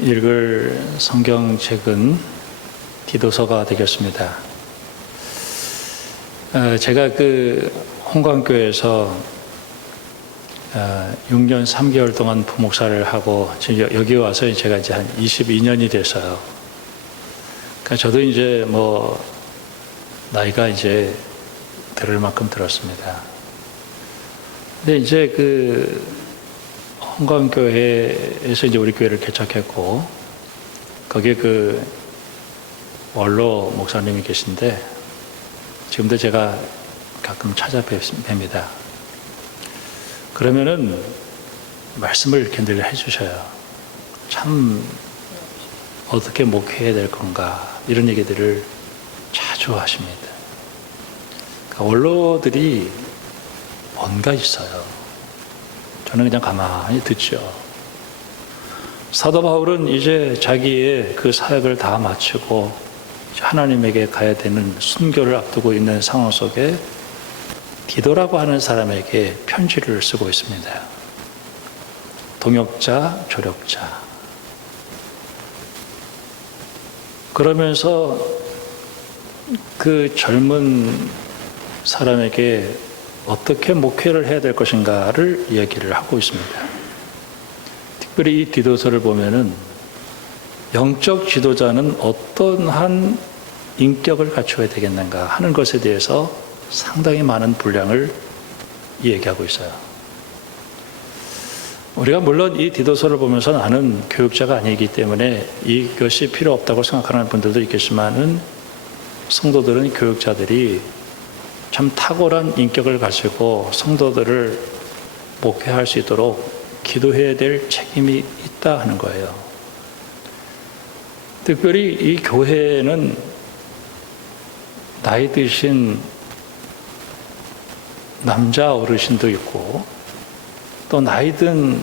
읽을 성경책은 디도서가 되겠습니다. 제가 홍광교에서 6년 3개월 동안 부목사를 하고 지금 여기 와서 제가 이제 한 22년이 됐어요. 그러니까 저도 이제 나이가 이제 들을 만큼 들었습니다. 근데 이제 홍광교회에서 이제 우리 교회를 개척했고, 거기에 원로 목사님이 계신데, 지금도 제가 가끔 찾아뵙습니다. 그러면은 말씀을 이렇게 늘 해주셔요. 참 어떻게 목회해야 될 건가, 이런 얘기들을 자주 하십니다. 그러니까 원로들이 뭔가 있어요. 저는 그냥 가만히 듣죠. 사도 바울은 이제 자기의 그 사역을 다 마치고 하나님에게 가야 되는 순교를 앞두고 있는 상황 속에 디도라고 하는 사람에게 편지를 쓰고 있습니다. 동역자, 조력자. 그러면서 그 젊은 사람에게 어떻게 목회를 해야 될 것인가를 이야기를 하고 있습니다. 특별히 이 디도서를 보면은 영적 지도자는 어떠한 인격을 갖춰야 되겠는가 하는 것에 대해서 상당히 많은 분량을 얘기하고 있어요. 우리가 물론 이 디도서를 보면서 나는 교육자가 아니기 때문에 이것이 필요 없다고 생각하는 분들도 있겠지만은, 성도들은 교육자들이 참 탁월한 인격을 가지고 성도들을 목회할 수 있도록 기도해야 될 책임이 있다 하는 거예요. 특별히 이 교회에는 나이 드신 남자 어르신도 있고, 또 나이 든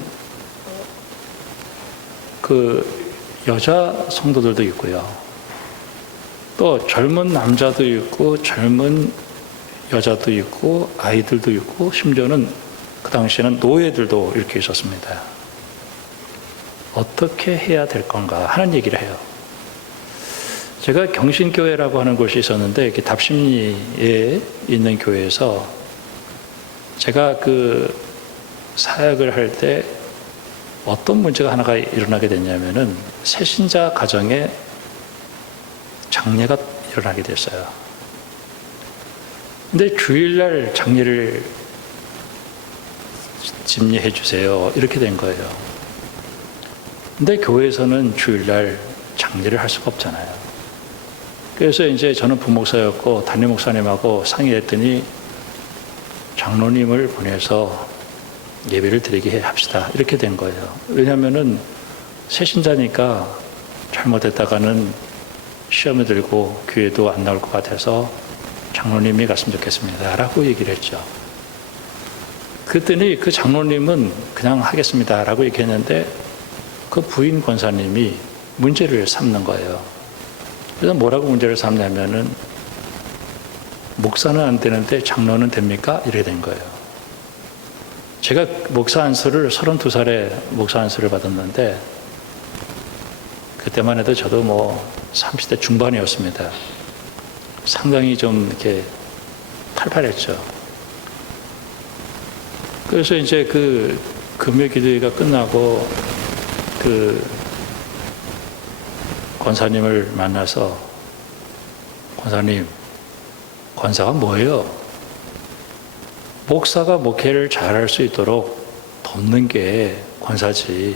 여자 성도들도 있고요. 또 젊은 남자도 있고, 젊은 여자도 있고, 아이들도 있고, 심지어는 그 당시에는 노예들도 이렇게 있었습니다. 어떻게 해야 될 건가 하는 얘기를 해요. 제가 경신교회라고 하는 곳이 있었는데, 답심리에 있는 교회에서 제가 사역을 할 때 어떤 문제가 하나가 일어나게 됐냐면은, 새신자 가정에 장례가 일어나게 됐어요. 근데 주일날 장례를 집례해 주세요, 이렇게 된 거예요. 근데 교회에서는 주일날 장례를 할 수가 없잖아요. 그래서 이제 저는 부목사였고 담임 목사님하고 상의했더니 장로님을 보내서 예배를 드리게 합시다, 이렇게 된 거예요. 왜냐하면은 새신자니까 잘못했다가는 시험에 들고 교회도 안 나올 것 같아서 장로님이 갔으면 좋겠습니다 라고 얘기를 했죠. 그랬더니 그 장로님은 그냥 하겠습니다 라고 얘기했는데, 그 부인 권사님이 문제를 삼는 거예요. 그래서 뭐라고 문제를 삼냐면은, 목사는 안 되는데 장로는 됩니까? 이렇게 된 거예요. 제가 목사 안수를 32살에 목사 안수를 받았는데, 그때만 해도 저도 30대 중반이었습니다. 상당히 좀 이렇게 팔팔했죠. 그래서 이제 금요 기도회가 끝나고 권사님을 만나서, 권사님, 권사가 뭐예요? 목사가 목회를 잘할 수 있도록 돕는 게 권사지,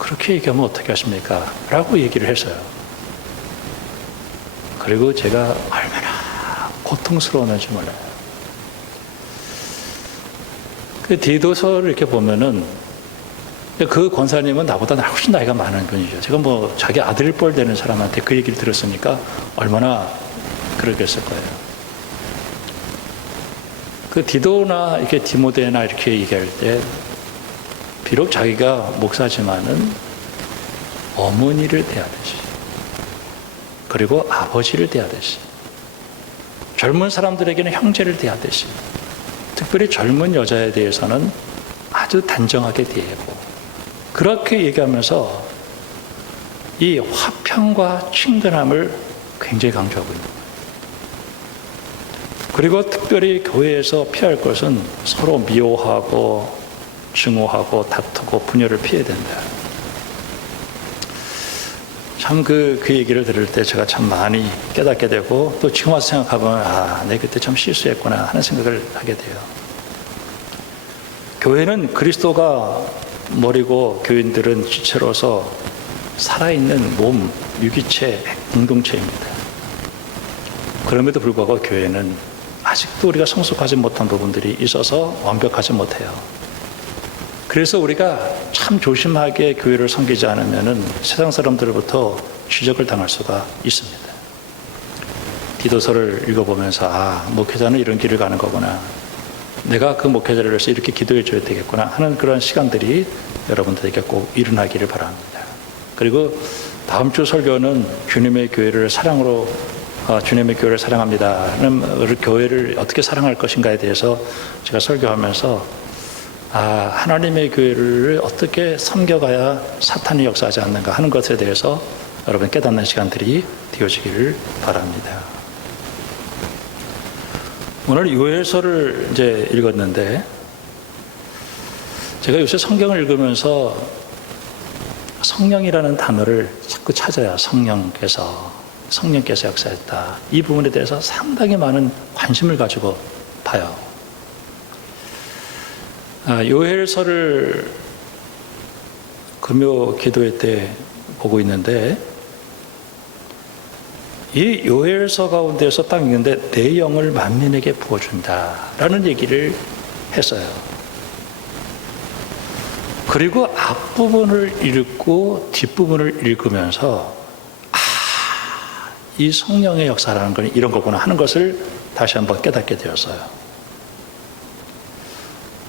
그렇게 얘기하면 어떻게 하십니까? 라고 얘기를 했어요. 그리고 제가 얼마나 고통스러웠는지 몰라요. 디도서를 이렇게 보면은, 그 권사님은 나보다 훨씬 나이가 많은 분이죠. 제가 자기 아들 뻘 되는 사람한테 그 얘기를 들었으니까 얼마나 그러겠을 거예요. 디도나 이렇게 디모데나 이렇게 얘기할 때, 비록 자기가 목사지만은 어머니를 대하듯이, 그리고 아버지를 대하듯이, 젊은 사람들에게는 형제를 대하듯이, 특별히 젊은 여자에 대해서는 아주 단정하게 대하고, 그렇게 얘기하면서 이 화평과 친근함을 굉장히 강조하고 있는 거예요. 그리고 특별히 교회에서 피할 것은 서로 미워하고 증오하고 다투고 분열을 피해야 된다. 참 그 얘기를 들을 때 제가 참 많이 깨닫게 되고 또 지금 와서 생각하면 내가 그때 참 실수했구나 하는 생각을 하게 돼요. 교회는 그리스도가 머리고 교인들은 지체로서 살아있는 몸, 유기체, 공동체입니다. 그럼에도 불구하고 교회는 아직도 우리가 성숙하지 못한 부분들이 있어서 완벽하지 못해요. 그래서 우리가 참 조심하게 교회를 섬기지 않으면 세상 사람들로부터 지적을 당할 수가 있습니다. 디도서를 읽어보면서 목회자는 이런 길을 가는 거구나. 내가 그 목회자를 위해서 이렇게 기도해 줘야 되겠구나 하는 그런 시간들이 여러분들에게 꼭 일어나기를 바랍니다. 그리고 다음 주 설교는 주님의 교회를 사랑으로 주님의 교회를 사랑합니다 하는 교회를 어떻게 사랑할 것인가에 대해서 제가 설교하면서 하나님의 교회를 어떻게 섬겨가야 사탄이 역사하지 않는가 하는 것에 대해서 여러분 깨닫는 시간들이 되어지기를 바랍니다. 오늘 요엘서를 이제 읽었는데 제가 요새 성경을 읽으면서 성령이라는 단어를 자꾸 찾아야 성령께서 역사했다. 이 부분에 대해서 상당히 많은 관심을 가지고 봐요. 요엘서를 금요 기도회 때 보고 있는데 이 요엘서 가운데서 딱 읽는데 내 영을 만민에게 부어준다라는 얘기를 했어요. 그리고 앞부분을 읽고 뒷부분을 읽으면서 이 성령의 역사라는 건 이런 거구나 하는 것을 다시 한번 깨닫게 되었어요.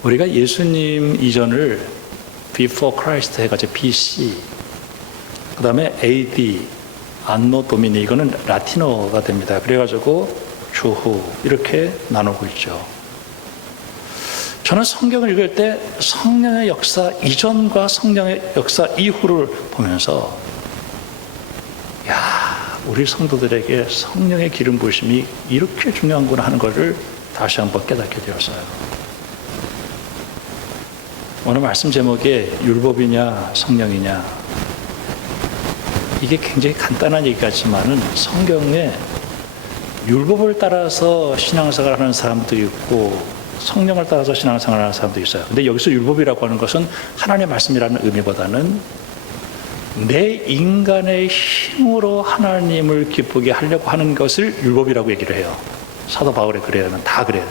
우리가 예수님 이전을 Before Christ 해가지고 BC, 그 다음에 AD, 안노 도미니, 이거는 라틴어가 됩니다. 그래가지고 주후 이렇게 나누고 있죠. 저는 성경을 읽을 때 성령의 역사 이전과 성령의 역사 이후를 보면서 우리 성도들에게 성령의 기름 부으심이 이렇게 중요한구나 하는 것을 다시 한번 깨닫게 되었어요. 오늘 말씀 제목에 율법이냐 성령이냐, 이게 굉장히 간단한 얘기 같지만은 성경에 율법을 따라서 신앙생활을 하는 사람도 있고 성령을 따라서 신앙생활을 하는 사람도 있어요. 근데 여기서 율법이라고 하는 것은 하나님의 말씀이라는 의미보다는 내 인간의 힘으로 하나님을 기쁘게 하려고 하는 것을 율법이라고 얘기를 해요. 사도 바울의 글에는 다 그래요.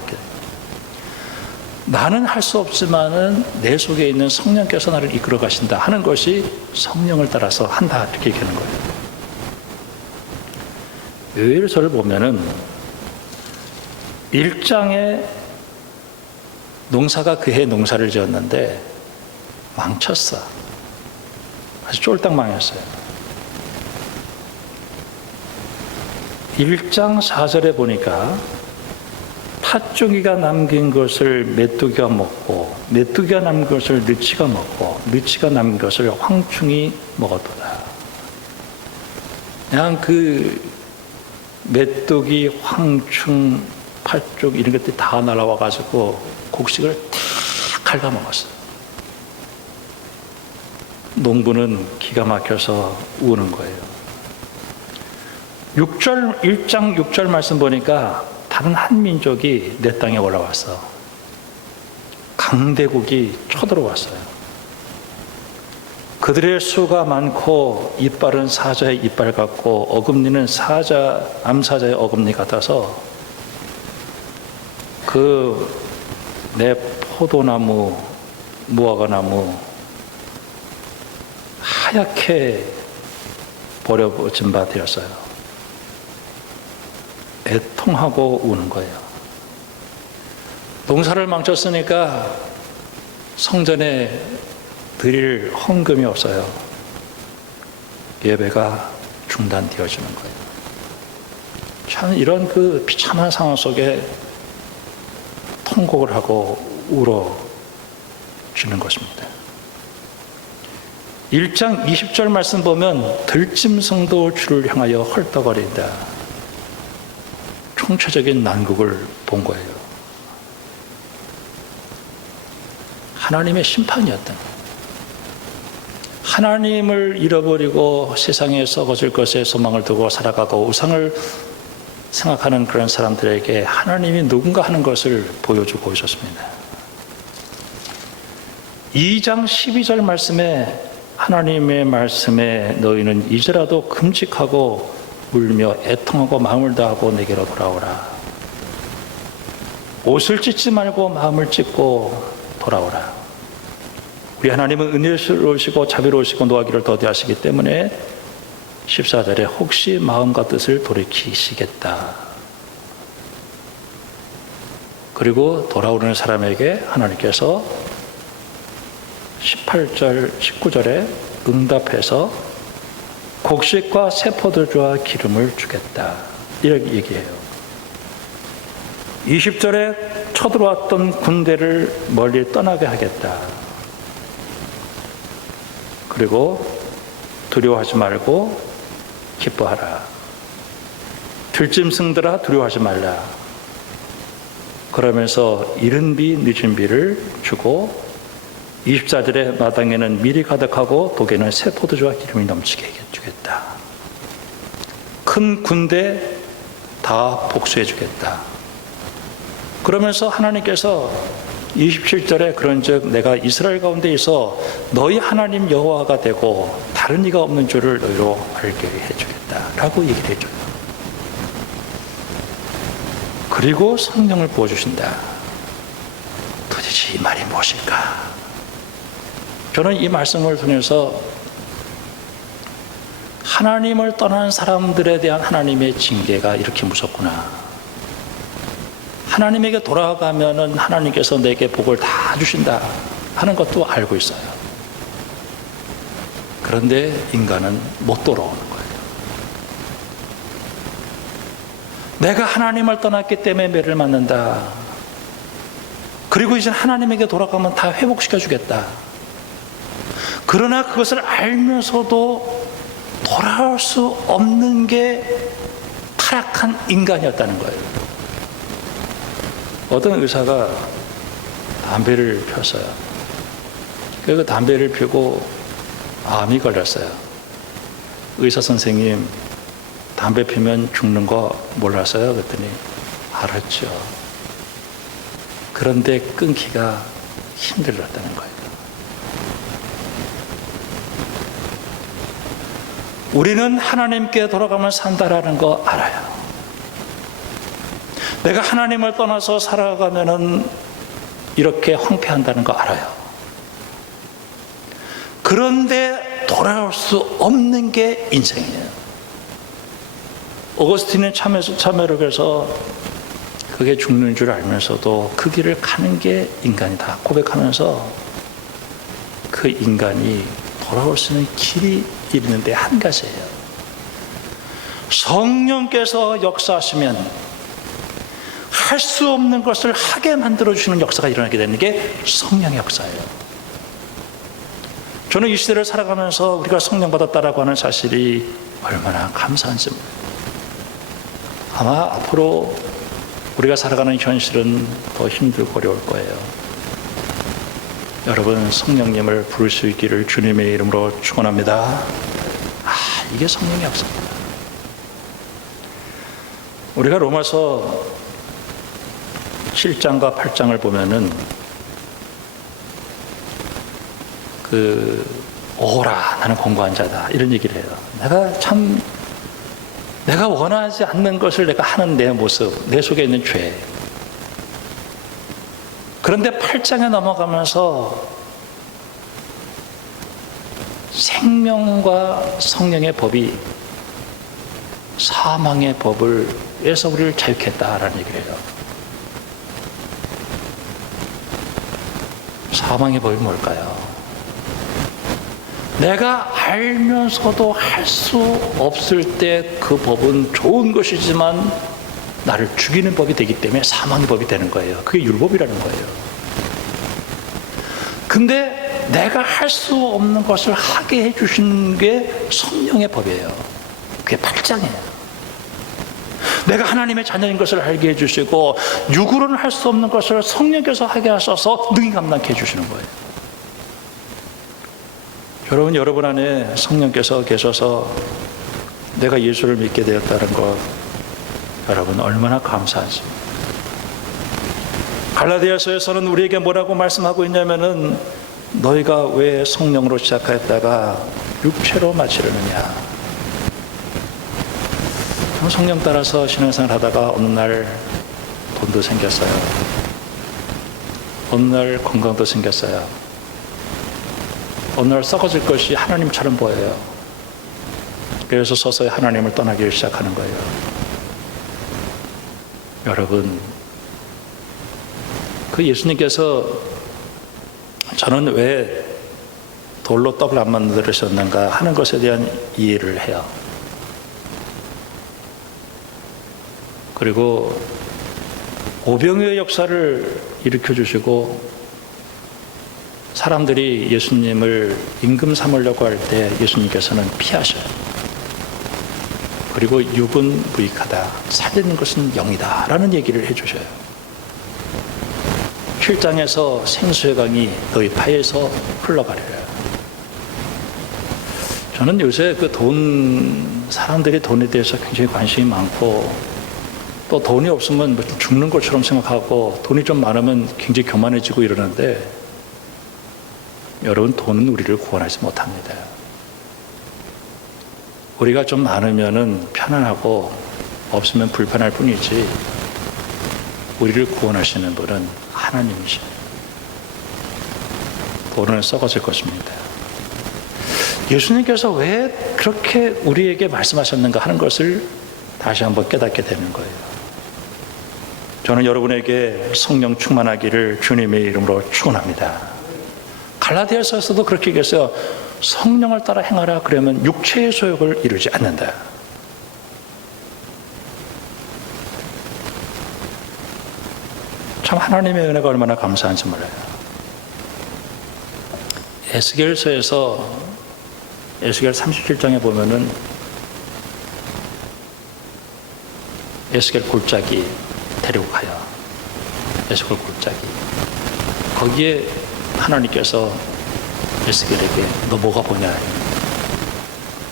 나는 할 수 없지만은 내 속에 있는 성령께서 나를 이끌어 가신다 하는 것이 성령을 따라서 한다, 이렇게 얘기하는 거예요. 요엘서를 보면은 1장에 농사가 그해 농사를 지었는데 망쳤어. 아주 쫄딱 망했어요. 1장 4절에 보니까 팥종이가 남긴 것을 메뚜기가 먹고 메뚜기가 남긴 것을 느치가 먹고 느치가 남긴 것을 황충이 먹었도다. 그냥 그 메뚜기, 황충, 팥종 이런 것들이 다 날아와 가지고 곡식을 다 갉아먹었어요. 농부는 기가 막혀서 우는 거예요. 1장 6절 말씀 보니까 다른 한 민족이 내 땅에 올라왔어. 강대국이 쳐들어왔어요. 그들의 수가 많고 이빨은 사자의 이빨 같고 어금니는 암사자의 어금니 같아서 그 내 포도나무, 무화과나무 하얗게 버려진 바 되었어요. 애통하고 우는 거예요. 농사를 망쳤으니까 성전에 드릴 헌금이 없어요. 예배가 중단되어지는 거예요. 참 이런 그 비참한 상황 속에 통곡을 하고 울어주는 것입니다. 1장 20절 말씀 보면 들짐승도 주를 향하여 헐떡거린다. 총체적인 난국을 본 거예요. 하나님의 심판이었던 거예요. 하나님을 잃어버리고 세상에 썩어질 것에 소망을 두고 살아가고 우상을 생각하는 그런 사람들에게 하나님이 누군가 하는 것을 보여주고 있었습니다. 2장 12절 말씀에 하나님의 말씀에 너희는 이제라도 금직하고 울며 애통하고 마음을 다하고 내게로 돌아오라. 옷을 찢지 말고 마음을 찢고 돌아오라. 우리 하나님은 은혜로우시고 자비로우시고 노하기를 더디하시기 때문에 14절에 혹시 마음과 뜻을 돌이키시겠다. 그리고 돌아오는 사람에게 하나님께서 18절, 19절에 응답해서 곡식과 새 포도주와 기름을 주겠다. 이렇게 얘기해요. 20절에 쳐들어왔던 군대를 멀리 떠나게 하겠다. 그리고 두려워하지 말고 기뻐하라. 들짐승들아 두려워하지 말라. 그러면서 이른 비 늦은 비를 주고 24절에 마당에는 밀이 가득하고 독에는 새 포도주와 기름이 넘치게 해주겠다. 큰 군대 다 복수해 주겠다. 그러면서 하나님께서 27절에 그런즉 내가 이스라엘 가운데 있어 너희 하나님 여호와가 되고 다른 이가 없는 줄을 너희로 알게 해주겠다라고 얘기를 해줘요. 그리고 성령을 부어주신다. 도대체 이 말이 무엇일까? 저는 이 말씀을 통해서 하나님을 떠난 사람들에 대한 하나님의 징계가 이렇게 무섭구나. 하나님에게 돌아가면은 하나님께서 내게 복을 다 주신다 하는 것도 알고 있어요. 그런데 인간은 못 돌아오는 거예요. 내가 하나님을 떠났기 때문에 매를 맞는다. 그리고 이제 하나님에게 돌아가면 다 회복시켜 주겠다. 그러나 그것을 알면서도 돌아올 수 없는 게 타락한 인간이었다는 거예요. 어떤 의사가 담배를 폈어요. 그 담배를 피고 암이 걸렸어요. 의사 선생님, 담배 피면 죽는 거 몰랐어요? 그랬더니 알았죠. 그런데 끊기가 힘들었다는 거예요. 우리는 하나님께 돌아가면 산다라는 거 알아요. 내가 하나님을 떠나서 살아가면은 이렇게 황폐한다는 거 알아요. 그런데 돌아올 수 없는 게 인생이에요. 어거스틴은 참회를 해서 그게 죽는 줄 알면서도 그 길을 가는 게 인간이다 고백하면서 그 인간이 돌아올 수 있는 길이 있는데 한 가지예요. 성령께서 역사하시면 할 수 없는 것을 하게 만들어주시는 역사가 일어나게 되는 게 성령의 역사예요. 저는 이 시대를 살아가면서 우리가 성령 받았다라고 하는 사실이 얼마나 감사한지 몰라요. 아마 앞으로 우리가 살아가는 현실은 더 힘들고 어려울 거예요. 여러분, 성령님을 부를 수 있기를 주님의 이름으로 축원합니다. 이게 성령의 역사입니다. 우리가 로마서 7장과 8장을 보면은 오라 나는 공고한 자다 이런 얘기를 해요. 내가 원하지 않는 것을 내가 하는 내 모습, 내 속에 있는 죄. 그런데 8장에 넘어가면서 생명과 성령의 법이 사망의 법을 위해서 우리를 자유케 했다라는 얘기를 해요. 사망의 법이 뭘까요? 내가 알면서도 할 수 없을 때 그 법은 좋은 것이지만 나를 죽이는 법이 되기 때문에 사망의 법이 되는 거예요. 그게 율법이라는 거예요. 근데 내가 할 수 없는 것을 하게 해주시는 게 성령의 법이에요. 그게 8장이에요. 내가 하나님의 자녀인 것을 알게 해주시고 육으로는 할 수 없는 것을 성령께서 하게 하셔서 능히 감당케 해주시는 거예요. 여러분 안에 성령께서 계셔서 내가 예수를 믿게 되었다는 것, 여러분 얼마나 감사하십니까? 갈라디아서에서는 우리에게 뭐라고 말씀하고 있냐면은 너희가 왜 성령으로 시작하였다가 육체로 마치려느냐. 성령 따라서 신앙생활 하다가 어느 날 돈도 생겼어요. 어느 날 건강도 생겼어요. 어느 날 썩어질 것이 하나님처럼 보여요. 그래서 서서히 하나님을 떠나기 시작하는 거예요. 여러분, 그 예수님께서 저는 왜 돌로 떡을 안 만들으셨는가 하는 것에 대한 이해를 해요. 그리고 오병이어의 역사를 일으켜 주시고 사람들이 예수님을 임금 삼으려고 할 때 예수님께서는 피하셔요. 그리고 육은 무익하다, 살리는 것은 영이다 라는 얘기를 해주셔요. 7장에서 생수의 강이 너희 파에서 흘러가리라. 저는 요새 사람들이 돈에 대해서 굉장히 관심이 많고 또 돈이 없으면 죽는 것처럼 생각하고 돈이 좀 많으면 굉장히 교만해지고 이러는데, 여러분, 돈은 우리를 구원하지 못합니다. 우리가 좀 많으면은 편안하고 없으면 불편할 뿐이지 우리를 구원하시는 분은 하나님이십니다. 돈은 썩어질 것입니다. 예수님께서 왜 그렇게 우리에게 말씀하셨는가 하는 것을 다시 한번 깨닫게 되는 거예요. 저는 여러분에게 성령 충만하기를 주님의 이름으로 축원합니다. 갈라디아서에서도 그렇게 얘기했어요. 성령을 따라 행하라, 그러면 육체의 소욕을 이루지 않는다. 참 하나님의 은혜가 얼마나 감사한지 몰라요. 에스겔서에서 에스겔 37장에 보면은 에스겔 골짜기 데리고 가요. 에스겔 골짜기. 거기에 하나님께서 에스겔에게 너 뭐가 보냐?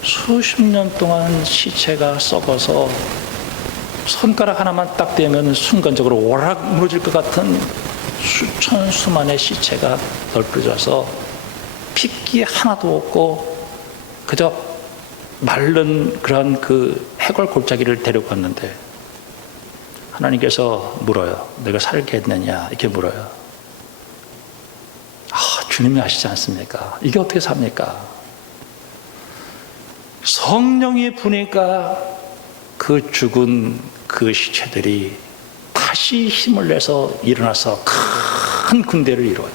수십 년 동안 시체가 썩어서 손가락 하나만 딱 대면 순간적으로 오락 무너질 것 같은 수천 수만의 시체가 널브러져서 핏기 하나도 없고 그저 마른 그런 그 해골 골짜기를 데려갔는데 하나님께서 물어요. 내가 살게 했느냐? 이렇게 물어요. 주님이 아시지 않습니까? 이게 어떻게 삽니까? 성령이 부니까 그 죽은 그 시체들이 다시 힘을 내서 일어나서 큰 군대를 이뤄요.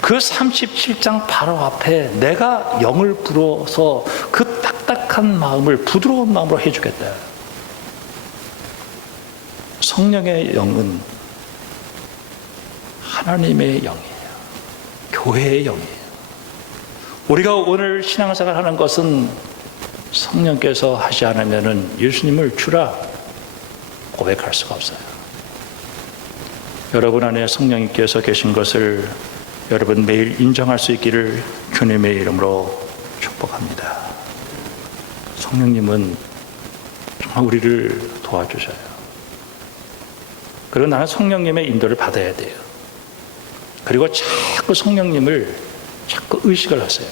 그 37장 바로 앞에 내가 영을 불어서 그 딱딱한 마음을 부드러운 마음으로 해주겠다. 성령의 영은 하나님의 영이에요. 교회의 영이에요. 우리가 오늘 신앙생활 하는 것은 성령께서 하지 않으면 예수님을 주라 고백할 수가 없어요. 여러분 안에 성령님께서 계신 것을 여러분 매일 인정할 수 있기를 주님의 이름으로 축복합니다. 성령님은 정말 우리를 도와주셔요. 그리고 나는 성령님의 인도를 받아야 돼요. 그리고 자꾸 성령님을 자꾸 의식을 하세요.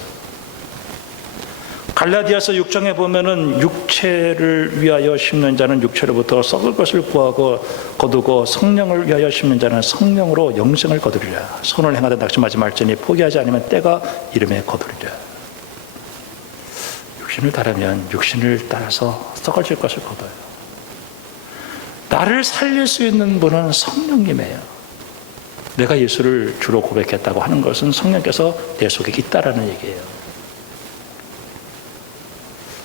갈라디아서 6장에 보면은 육체를 위하여 심는 자는 육체로부터 썩을 것을 구하고 거두고 성령을 위하여 심는 자는 성령으로 영생을 거두리라. 손을 행하되 낙심하지 말지니 포기하지 않으면 때가 이름에 거두리라. 육신을 따르면 육신을 따라서 썩어질 것을 거둬요. 나를 살릴 수 있는 분은 성령님이에요. 내가 예수를 주로 고백했다고 하는 것은 성령께서 내 속에 있다라는 얘기예요.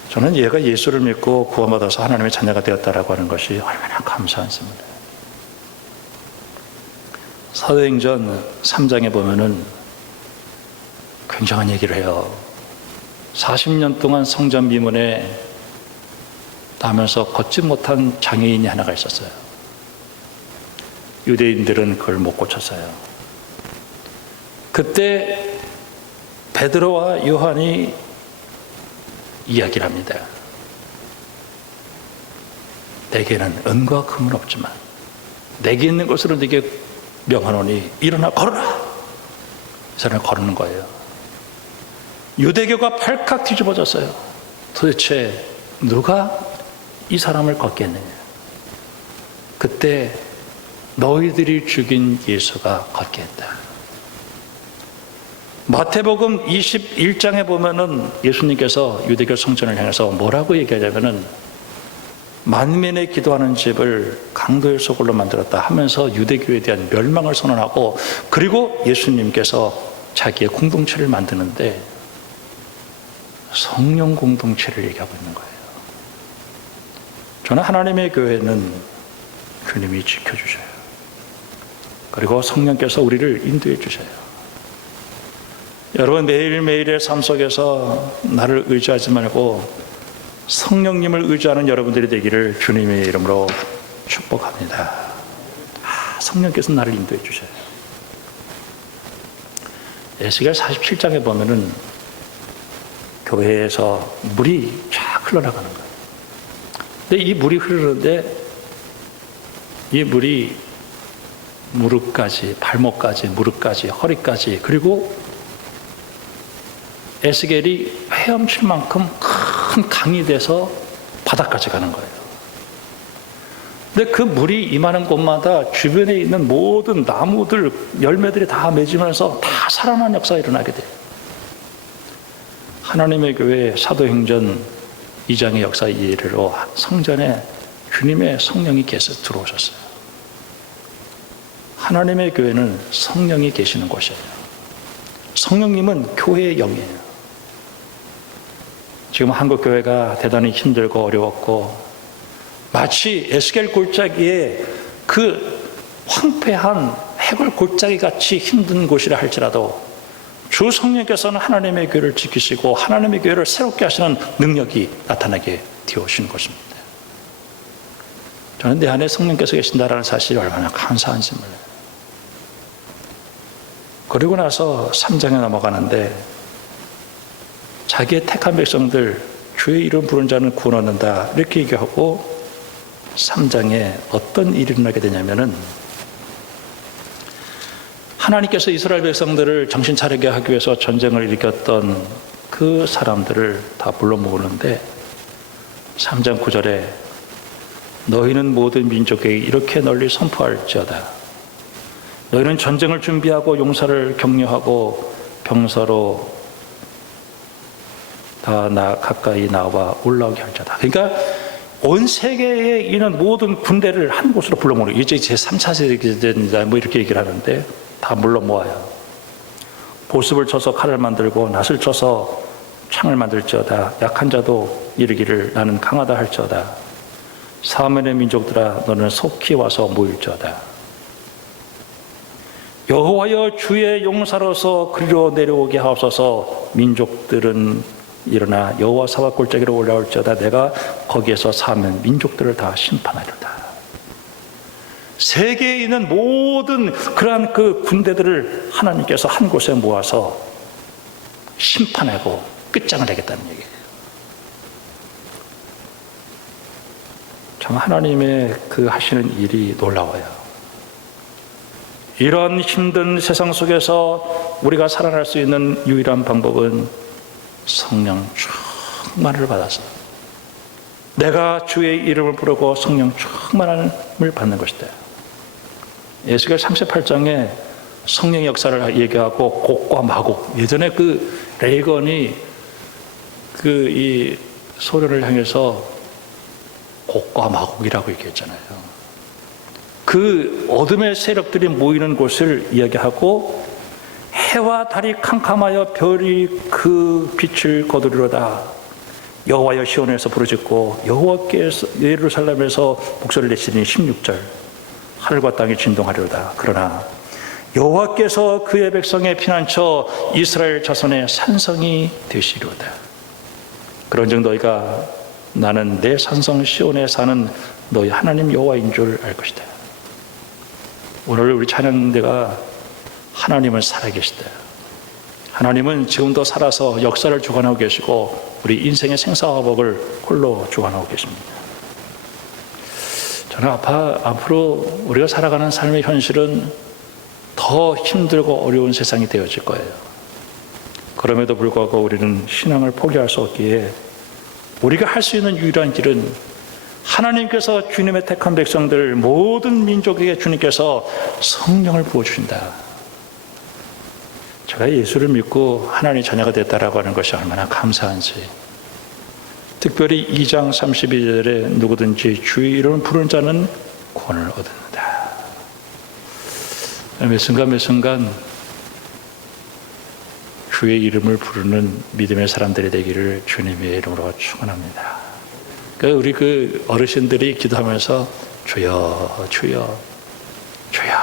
저는 얘가 예수를 믿고 구원받아서 하나님의 자녀가 되었다라고 하는 것이 얼마나 감사합니다. 사도행전 3장에 보면은 굉장한 얘기를 해요. 40년 동안 성전 미문에 나면서 걷지 못한 장애인이 하나가 있었어요. 유대인들은 그걸 못 고쳤어요. 그때 베드로와 요한이 이야기를 합니다. 내게는 은과 금은 없지만 내게 있는 것으로 네게 명하노니 일어나 걸어라. 이 사람이 걸는 거예요. 유대교가 발칵 뒤집어졌어요. 도대체 누가 이 사람을 걷겠느냐. 그때 너희들이 죽인 예수가 걷게 했다. 마태복음 21장에 보면은 예수님께서 유대교 성전을 향해서 뭐라고 얘기하냐면은 만민의 기도하는 집을 강도의 소굴로 만들었다 하면서 유대교에 대한 멸망을 선언하고, 그리고 예수님께서 자기의 공동체를 만드는데 성령 공동체를 얘기하고 있는 거예요. 저는 하나님의 교회는 주님이 지켜주셔요. 그리고 성령께서 우리를 인도해 주셔요. 여러분, 매일매일의 삶 속에서 나를 의지하지 말고 성령님을 의지하는 여러분들이 되기를 주님의 이름으로 축복합니다. 성령께서 나를 인도해 주셔요. 에스겔 47장에 보면은 교회에서 물이 쫙 흘러나가는 거예요. 근데 이 물이 흐르는데 이 물이 무릎까지, 발목까지, 무릎까지, 허리까지, 그리고 에스겔이 헤엄칠 만큼 큰 강이 돼서 바닥까지 가는 거예요. 근데 그 물이 임하는 곳마다 주변에 있는 모든 나무들, 열매들이 다 맺으면서 다 살아난 역사가 일어나게 돼요. 하나님의 교회 사도행전 2장의 역사 이해로 성전에 주님의 성령이 계속 들어오셨어요. 하나님의 교회는 성령이 계시는 곳이에요. 성령님은 교회의 영이에요. 지금 한국 교회가 대단히 힘들고 어려웠고 마치 에스겔 골짜기에 그 황폐한 해골 골짜기 같이 힘든 곳이라 할지라도 주 성령께서는 하나님의 교회를 지키시고 하나님의 교회를 새롭게 하시는 능력이 나타나게 되어오신 것입니다. 저는 내 안에 성령께서 계신다라는 사실이 얼마나 감사한지 몰라요. 그리고 나서 3장에 넘어가는데 자기의 택한 백성들 주의 이름 부른 자는 구원 얻는다 이렇게 얘기하고 3장에 어떤 일이 일어나게 되냐면은 하나님께서 이스라엘 백성들을 정신 차리게 하기 위해서 전쟁을 일으켰던 그 사람들을 다 불러 모으는데 3장 9절에 너희는 모든 민족에게 이렇게 널리 선포할지어다. 너희는 전쟁을 준비하고 용사를 격려하고 병사로 다 가까이 나와 올라오게 할지어다. 그러니까 온 세계에 있는 모든 군대를 한 곳으로 불러 모으는, 이제 제3차 세계대전이다 뭐 이렇게 얘기를 하는데 다 불러 모아요. 보습을 쳐서 칼을 만들고 낫을 쳐서 창을 만들지어다. 약한 자도 이르기를 나는 강하다 할지어다. 사면의 민족들아 너는 속히 와서 모일지어다. 여호와여 주의 용사로서 그리로 내려오게 하옵소서. 민족들은 일어나 여호와 사막 골짜기로 올라올지어다. 내가 거기에서 사면 민족들을 다 심판하리로다. 세계에 있는 모든 그러한 그 군대들을 하나님께서 한 곳에 모아서 심판하고 끝장을 내겠다는 얘기예요. 참 하나님의 그 하시는 일이 놀라워요. 이런 힘든 세상 속에서 우리가 살아날 수 있는 유일한 방법은 성령 충만을 받아서 내가 주의 이름을 부르고 성령 충만함을 받는 것이다. 에스겔 38장에 성령의 역사를 얘기하고 곡과 마곡, 예전에 그 레이건이 그 이 소련을 향해서 곡과 마곡이라고 얘기했잖아요. 그 어둠의 세력들이 모이는 곳을 이야기하고 해와 달이 캄캄하여 별이 그 빛을 거두리로다. 여호와여 시온에서 부르짖고 여호와께서 예루살렘에서 목소리를 내시니 16절 하늘과 땅이 진동하리로다. 그러나 여호와께서 그의 백성의 피난처 이스라엘 자손의 산성이 되시리로다. 그런즉 너희가 나는 내 산성 시온에 사는 너희 하나님 여호와인 줄 알 것이다. 오늘 우리 찬양대가 하나님은 살아계시다. 하나님은 지금도 살아서 역사를 주관하고 계시고 우리 인생의 생사화복을 홀로 주관하고 계십니다. 저는 앞으로 우리가 살아가는 삶의 현실은 더 힘들고 어려운 세상이 되어질 거예요. 그럼에도 불구하고 우리는 신앙을 포기할 수 없기에 우리가 할 수 있는 유일한 길은 하나님께서 주님의 택한 백성들 모든 민족에게 주님께서 성령을 부어주신다. 제가 예수를 믿고 하나님의 자녀가 됐다라고 하는 것이 얼마나 감사한지, 특별히 2장 32절에 누구든지 주의 이름을 부르는 자는 구원을 얻는다. 몇 순간 주의 이름을 부르는 믿음의 사람들이 되기를 주님의 이름으로 축원합니다. 우리 어르신들이 기도하면서 주여 주여 주여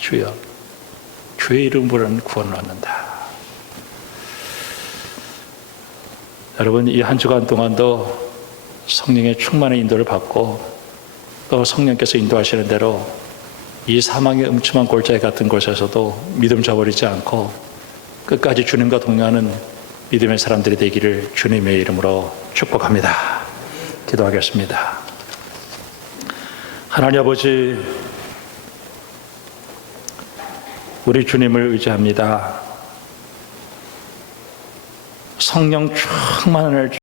주여 주의 이름 부르는 구원을 얻는다. 여러분, 이 한 주간 동안도 성령의 충만한 인도를 받고 또 성령께서 인도하시는 대로 이 사망의 음침한 골짜기 같은 곳에서도 믿음 저버리지 않고 끝까지 주님과 동행하는 믿음의 사람들이 되기를 주님의 이름으로 축복합니다. 기도하겠습니다. 하나님 아버지, 우리 주님을 의지합니다. 성령 충만을